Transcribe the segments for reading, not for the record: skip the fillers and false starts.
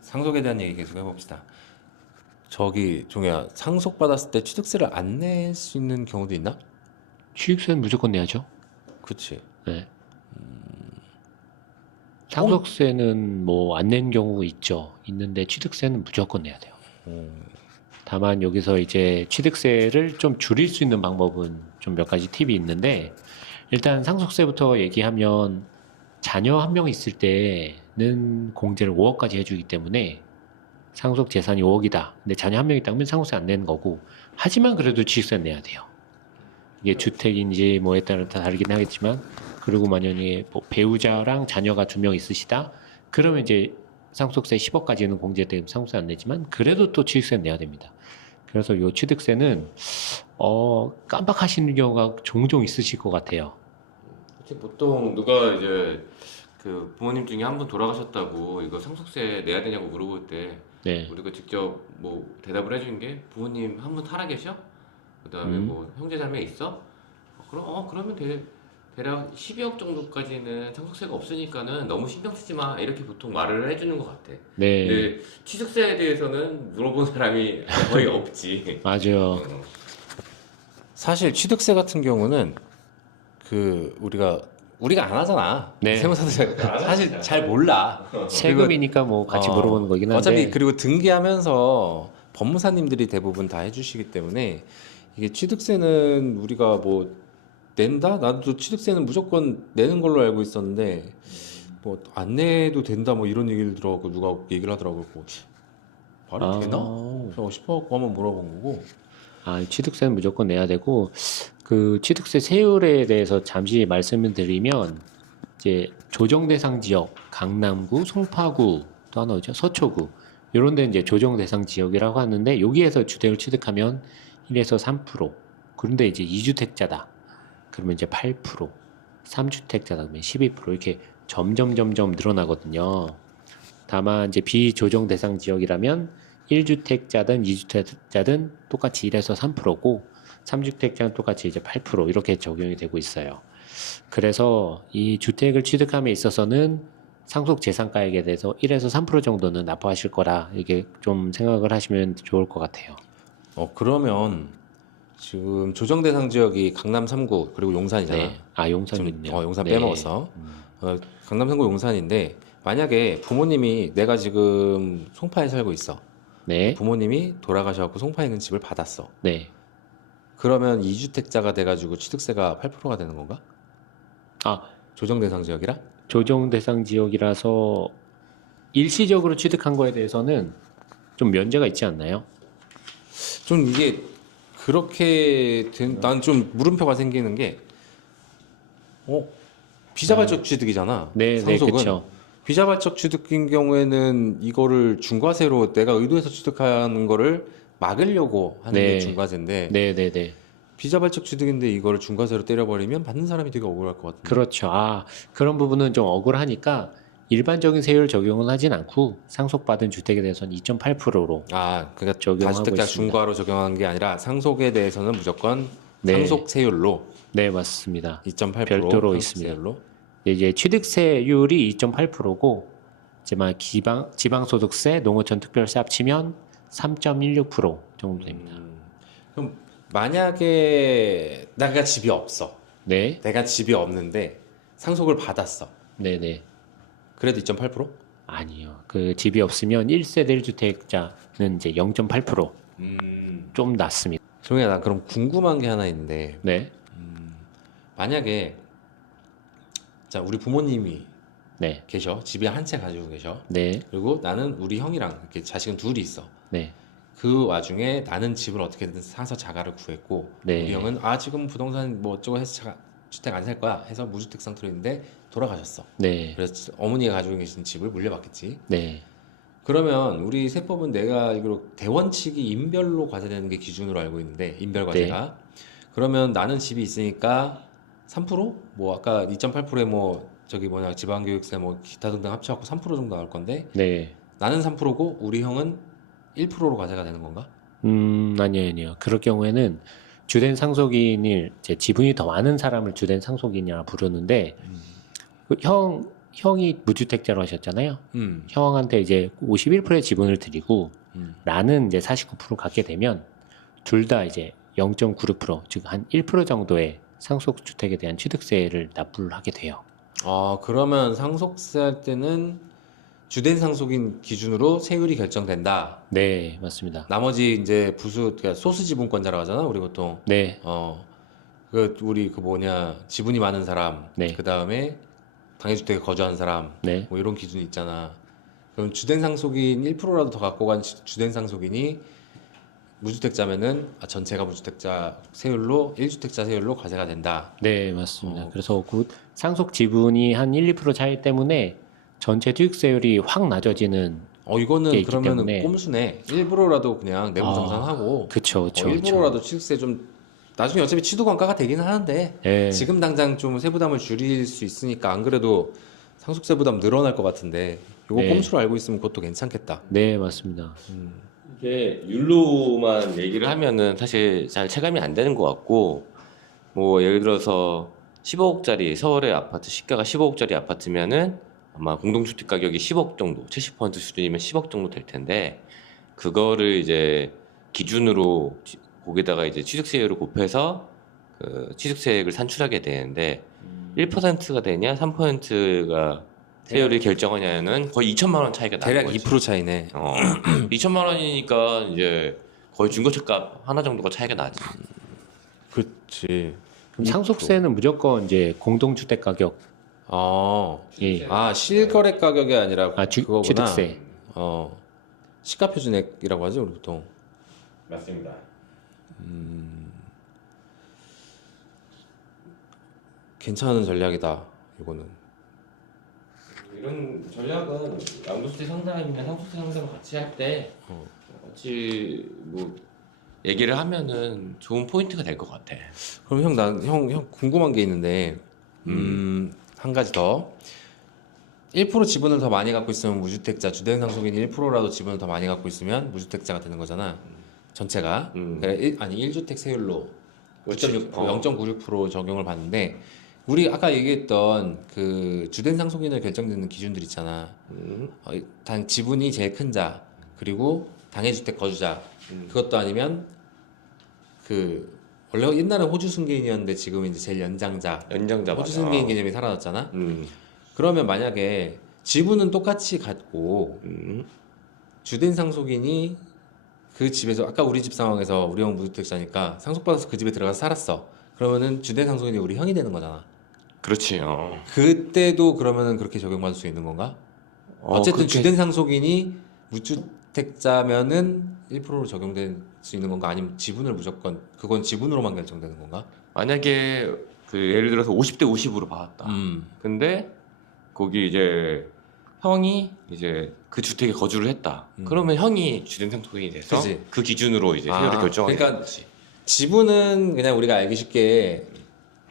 상속에 대한 얘기 계속 해봅시다. 저기 종이야, 상속 받았을 때 취득세를 안 낼 수 있는 경우도 있나? 취득세는 무조건 내야죠. 그치. 네. 상속세는 뭐 안 낸 경우 있죠. 있는데 취득세는 무조건 내야 돼요. 다만 여기서 이제 취득세를 좀 줄일 수 있는 방법은 좀 몇 가지 팁이 있는데, 일단 상속세부터 얘기하면 자녀 한 명 있을 때는 공제를 5억까지 해주기 때문에 상속 재산이 5억이다. 근데 자녀 한 명 있다면 상속세 안 내는 거고, 하지만 그래도 취득세 내야 돼요. 이게 주택인지 뭐에 따라 다 다르긴 하겠지만, 그리고 만약에 뭐 배우자랑 자녀가 2명 있으시다, 그러면 이제 상속세 10억까지는 공제되면 상속세 안 내지만 그래도 또 취득세 내야 됩니다. 그래서 요 취득세는 깜빡하시는 경우가 종종 있으실 것 같아요. 그치, 보통 누가 이제 그 부모님 중에 한 분 돌아가셨다고 이거 상속세 내야 되냐고 물어볼 때 네. 우리가 직접 뭐 대답을 해주는 게 부모님 한 분 살아 계셔? 그다음에 뭐 형제 자매 있어? 그러면 대략 12억 정도까지는 상속세가 없으니까는 너무 신경 쓰지 마 이렇게 보통 말을 해주는 것 같아. 네. 근데 취득세에 대해서는 물어본 사람이 거의 없지. 맞아요. 사실 취득세 같은 경우는 그 우리가 안 하잖아. 네. 세무사들 사실 잘 몰라. 세금이니까 뭐 같이 물어보는 거긴 한데. 어차피 그리고 등기하면서 법무사님들이 대부분 다 해주시기 때문에 이게 취득세는 우리가 뭐 낸다? 나도 취득세는 무조건 내는 걸로 알고 있었는데 뭐 안 내도 된다 뭐 이런 얘기를 들어갖고 누가 얘기를 하더라고요. 뭐, 말이 되나? 싶어갖고 한번 물어본 거고. 취득세는 무조건 내야 되고, 그 취득세 세율에 대해서 잠시 말씀을 드리면, 이제 조정 대상 지역, 강남구, 송파구, 또 하나 어디죠? 서초구. 요런 데 이제 조정 대상 지역이라고 하는데, 여기에서 주택을 취득하면 1에서 3%. 그런데 이제 2주택자다. 그러면 이제 8%, 3주택자다 그러면 12% 이렇게 점점 늘어나거든요. 다만 이제 비조정 대상 지역이라면 1주택자든 2주택자든 똑같이 1에서 3%고 3주택자는 똑같이 이제 8% 이렇게 적용이 되고 있어요. 그래서 이 주택을 취득함에 있어서는 상속 재산가액에 대해서 1에서 3% 정도는 납부하실 거라 이게 좀 생각을 하시면 좋을 것 같아요. 그러면 지금 조정 대상 지역이 강남 3구 그리고 용산이잖아. 네. 용산이 있네요. 용산 네. 빼먹었어. 강남 3구 용산인데 만약에 부모님이 내가 지금 송파에 살고 있어. 네. 부모님이 돌아가셔갖고 송파에 있는 집을 받았어. 네. 그러면 2주택자가 돼가지고 취득세가 8%가 되는 건가? 조정 대상 지역이라? 조정 대상 지역이라서 일시적으로 취득한 거에 대해서는 좀 면제가 있지 않나요? 좀 이게 그렇게 난 좀 물음표가 생기는 게 비자발적 취득이잖아. 네, 상속은. 그렇죠. 비자발적 취득인 경우에는 이거를 중과세로 내가 의도해서 취득하는 거를 막으려고 하는 게 중과세인데 네. 비자발적 취득인데 이거를 중과세로 때려버리면 받는 사람이 되게 억울할 것 같은데. 그렇죠. 그런 부분은 좀 억울하니까 일반적인 세율 적용은 하진 않고 상속받은 주택에 대해서는 2.8%로 그러니까 적용하고 다주택자 있습니다. 중과로 적용하는 게 아니라 상속에 대해서는 무조건 상속세율로 네, 맞습니다. 2.8% 별도로 있습니다. 상속세율로. 이제 취득세율이 2.8%고 이제 지방소득세, 농어촌 특별세 합치면 3.16% 정도 됩니다. 그럼 만약에 내가 집이 없어. 네. 내가 집이 없는데 상속을 받았어. 네네. 그래도 2.8%? 아니요. 그 집이 없으면 1세대 1주택자는 이제 0.8%. 좀 낮습니다. 종이야, 나 그럼 궁금한 게 하나 있는데 네. 만약에 자 우리 부모님이 네. 계셔. 집에 한 채 가지고 계셔. 네. 그리고 나는 우리 형이랑 이렇게 자식은 둘이 있어. 네. 그 와중에 나는 집을 어떻게든 사서 자가를 구했고 네. 우리 형은 지금 부동산 뭐 어쩌고 해서 주택 안 살 거야 해서 무주택 상태로 있는데 돌아가셨어. 네. 그래서 어머니가 가지고 계신 집을 물려받겠지. 네. 그러면 우리 세법은 내가 알기로 대원칙이 인별로 과세되는 게 기준으로 알고 있는데 인별 과세가 그러면 나는 집이 있으니까 3%? 뭐 아까 2.8%에 뭐 저기 뭐냐 지방교육세 뭐 기타 등등 합쳐갖고 3% 정도 나올 건데 네. 나는 3%고 우리 형은 1%로 과세가 되는 건가? 아니요. 그럴 경우에는 주된 상속인을 이제 지분이 더 많은 사람을 주된 상속인이라 부르는데 그 형이 무주택자로 하셨잖아요. 음. 형한테 이제 51%의 지분을 드리고 음. 나는 이제 49% 갖게 되면 둘 다 이제 0.96%, 즉 한 1% 정도의 상속주택에 대한 취득세를 납부를 하게 돼요. 아, 그러면 상속세 할 때는 주된 상속인 기준으로 세율이 결정된다. 네, 맞습니다. 나머지 이제 그러니까 소수 지분권자라고 하잖아, 우리 보통. 네, 우리 그 뭐냐, 지분이 많은 사람, 네. 그 다음에 당해주택에 거주한 사람, 네, 뭐 이런 기준이 있잖아. 그럼 주된 상속인 1%라도 더 갖고 간 주된 상속인이 무주택자면은 전체가 무주택자 세율로 1주택자 세율로 과세가 된다. 네, 맞습니다. 어. 그래서 그 상속 지분이 한 1, 2% 차이 때문에 전체 취득세율이 확 낮아지는 게 이거는 있기 그러면은 때문에. 꼼수네. 일부러라도 그냥 내부 아, 정산하고 그쵸, 그쵸, 그쵸. 일부러라도 취득세 좀 나중에 어차피 취득 원가가 되긴 하는데 예, 지금 당장 좀 세부담을 줄일 수 있으니까 안 그래도 상속세 부담 늘어날 것 같은데 요거 네. 꼼수로 알고 있으면 그것도 괜찮겠다. 네, 맞습니다. 이게 율로만 얘기를 하면은 사실 잘 체감이 안 되는 것 같고, 뭐 예를 들어서 15억짜리 서울의 아파트 시가가 15억짜리 아파트면은 아마 공동주택 가격이 10억 정도, 70% 수준이면 10억 정도 될 텐데, 그거를 이제 기준으로 거기다가 이제 취득세율을 곱해서 그 취득세액을 산출하게 되는데 1%가 되냐 3%가 세율을 결정하냐는 거의 2천만 원 차이가 나는 대략 거지. 2% 차이네. 2천만 원이니까 이제 거의 중고차값 하나 정도가 차이가 나지. 그렇지. 그럼 상속세는 무조건 이제 공동주택 가격, 예, 실거래 가격이 아니라 그거구나. 취득세. 시가표준액이라고 하죠, 우리 보통. 맞습니다. 괜찮은 전략이다. 이거는. 이런 전략은 양도세 상담이나 상속세 상담을 같이 할 때 같이 뭐 얘기를 하면은 좋은 포인트가 될 것 같아. 그럼 형 궁금한 게 있는데, 한 가지 더. 1% 지분을 더 많이 갖고 있으면 무주택자, 주된 상속인이 1%라도 지분을 더 많이 갖고 있으면 무주택자가 되는 거잖아. 전체가. 그러니까 1주택 세율로 그렇지. 9.6%, 0.96% 적용을 받는데, 우리 아까 얘기했던 그 주된 상속인을 결정짓는 기준들 있잖아. 지분이 제일 큰 자, 그리고 당해주택 거주자. 그것도 아니면 원래 옛날에 호주 승계인이었는데 지금 이제 제일 연장자. 연장자 호주 맞아. 승계인 개념이 사라졌잖아. 음. 그러면 만약에 지분은 똑같이 갖고 주된 상속인이 그 집에서 아까 우리 집 상황에서 우리 형 무주택자니까 상속받아서 그 집에 들어가서 살았어. 그러면은 주된 상속인이 우리 형이 되는 거잖아. 그렇지. 그때도 그러면은 그렇게 적용받을 수 있는 건가? 어쨌든 그렇게- 주된 상속인이 무주택자면은 1%로 적용될 수 있는 건가? 아니면 지분을 무조건 그건 지분으로만 결정되는 건가? 만약에 그 예를 들어서 50대 50으로 받았다. 근데 거기 이제 형이 이제 그 주택에 거주를 했다. 그러면 형이 주된 상속인이 돼서 그치. 그 기준으로 이제 세율을 결정하게 그러니까 되는 거지. 지분은 그냥 우리가 알기 쉽게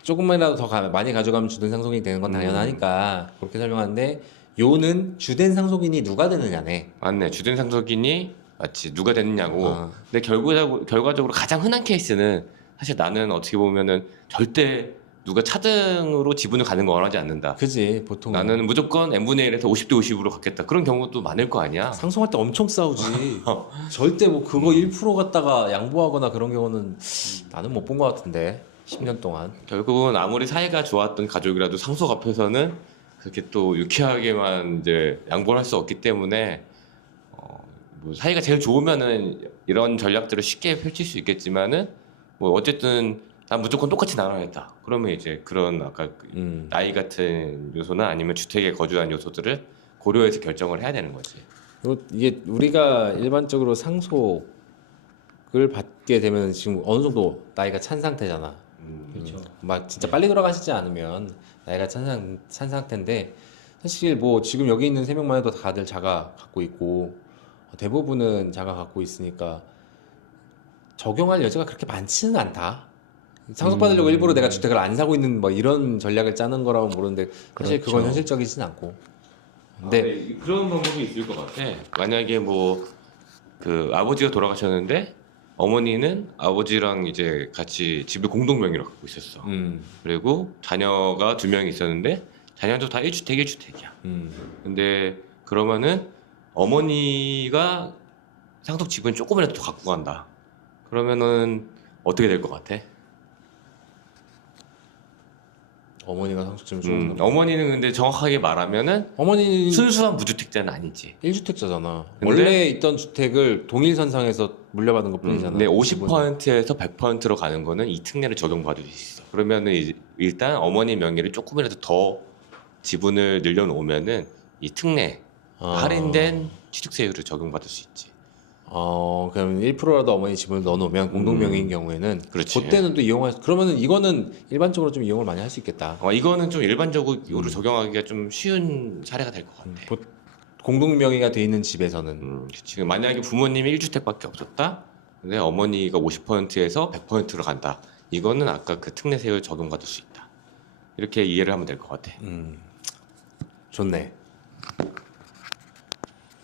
조금만이라도 더 많이 가져가면 주된 상속인이 되는 건 당연하니까 그렇게 설명하는데 요는 주된 상속인이 누가 되느냐네. 맞네. 주된 상속인이 맞지. 누가 됐느냐고. 아. 근데 결과적으로 가장 흔한 케이스는 사실 나는 어떻게 보면은 절대 누가 차등으로 지분을 가는 거 원하지 않는다. 그지 보통 나는 무조건 n분의 1에서 50대 50으로 갖겠다. 그런 경우도 많을 거 아니야. 상속할 때 엄청 싸우지. 절대 뭐 그거 1% 갖다가 양보하거나 그런 경우는 나는 못 본 것 같은데 10년 동안. 결국은 아무리 사이가 좋았던 가족이라도 상속 앞에서는 그렇게 또 유쾌하게만 이제 양보를 할 수 없기 때문에 뭐 사이가 제일 좋으면은 이런 전략들을 쉽게 펼칠 수 있겠지만은 뭐 어쨌든 난 무조건 똑같이 나눠야겠다. 그러면 이제 그런 아까 그 나이 같은 요소나 아니면 주택에 거주한 요소들을 고려해서 결정을 해야 되는 거지. 그리고 이게 우리가 일반적으로 상속을 받게 되면 지금 어느 정도 나이가 찬 상태잖아. 그렇죠. 막 진짜 빨리 돌아가시지 않으면 나이가 찬 상태인데 사실 뭐 지금 여기 있는 3명만 해도 다들 자가 갖고 있고 대부분은 자가 갖고 있으니까 적용할 여지가 그렇게 많지는 않다. 상속받으려고 일부러 내가 주택을 안 사고 있는 뭐 이런 전략을 짜는 거라고 모르는데 사실 그건 그렇죠. 현실적이진 않고. 근데 네, 그런 방법이 있을 것 같아. 만약에 뭐 그 아버지가 돌아가셨는데 어머니는 아버지랑 이제 같이 집을 공동 명의로 갖고 있었어. 그리고 자녀가 2명이 있었는데 자녀도 다 1주택 1주택이야. 음. 근데 그러면은 어머니가 상속 지분 조금이라도 더 갖고 간다. 그러면은 어떻게 될 것 같아? 어머니가 상속점을 좀 어머니는 근데 정확하게 말하면은 어머니 순수한 무주택자는 아니지. 1주택자잖아. 근데- 원래 있던 주택을 동일선상에서 물려받은 것 뿐이잖아. 근데 50%에서 100%로 가는 거는 이 특례를 적용받을 수 있어. 그러면은 일단 어머니 명의를 조금이라도 더 지분을 늘려놓으면은 이 특례 할인된 취득세율을 적용받을 수 있지. 그럼 1%라도 어머니 지분을 넣어놓으면 공동명의인 경우에는 그렇지. 그때는 또 이용할 그러면은 이거는 일반적으로 좀 이용을 많이 할 수 있겠다. 이거는 좀 일반적으로 적용하기가 좀 쉬운 사례가 될 것 같아. 공동명의가 돼 있는 집에서는 지금 만약에 부모님이 1주택밖에 없었다. 근데 어머니가 50%에서 100%로 간다. 이거는 아까 그 특례세율 적용받을 수 있다. 이렇게 이해를 하면 될 것 같아. 좋네.